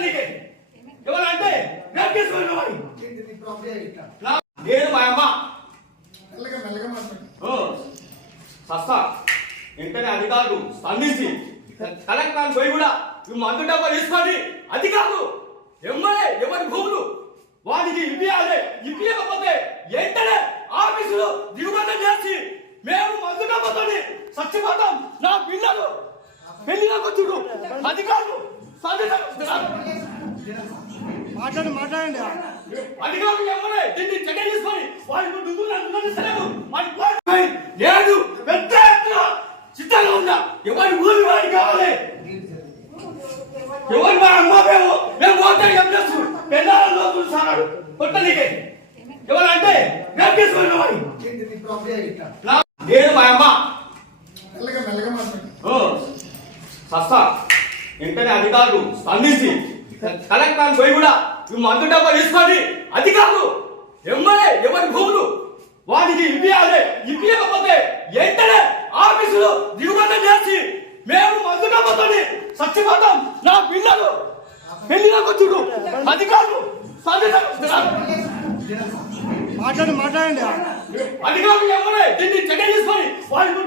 కొట్టనీకే ఎవరంటే నేను మా అమ్మ సస్తా వెంటనే అధికారులు స్పందించి కలెక్టర్ పోయి కూడా మందు డబ్బా తీసుకోండి. అది కాదు ఎమ్మెల్యే ఎవరి భూములు వాటికి ఇప్పియకపోతే వెంటనే ఆఫీసులో దిగుబంధం చేసి మేము మందు డబ్బాతో చచ్చిపోతాం. నా పిల్లలు పెళ్లిలోకి చూడు అధికారులు మాట్లాడండి అధికారులు ఎమ్మెల్యే దీన్ని చర్య తీసుకొని లేదు పెద్ద చిత్తంగా ఉందా ఎవరి ఊరి వాడి కావాలి ఎవరు మా అమ్మ మేము ఓటర్ ఎంప్లస్ పెళ్ళాలలో చూస్తున్నాడు కొట్టనీకే ఎవరంటే నేను మా అమ్మ సస్తా వెంటనే అధికారులు స్పందించి కలెక్టర్ పోయి కూడా మందు డబ్బా తీసుకోండి. అది కాదు ఎమ్మెల్యే ఎవరి భూములు వాటికి ఇప్పియకపోతే వెంటనే ఆఫీసులో దిగుబంధం చేసి మేము మందు డబ్బాతో చచ్చిపోతాం. నా పిల్లలు పెళ్లిలోకి చూడు అధికారులు మాట్లాడండి అధికారులు ఎమ్మెల్యే దీన్ని చర్య తీసుకొని వాళ్ళు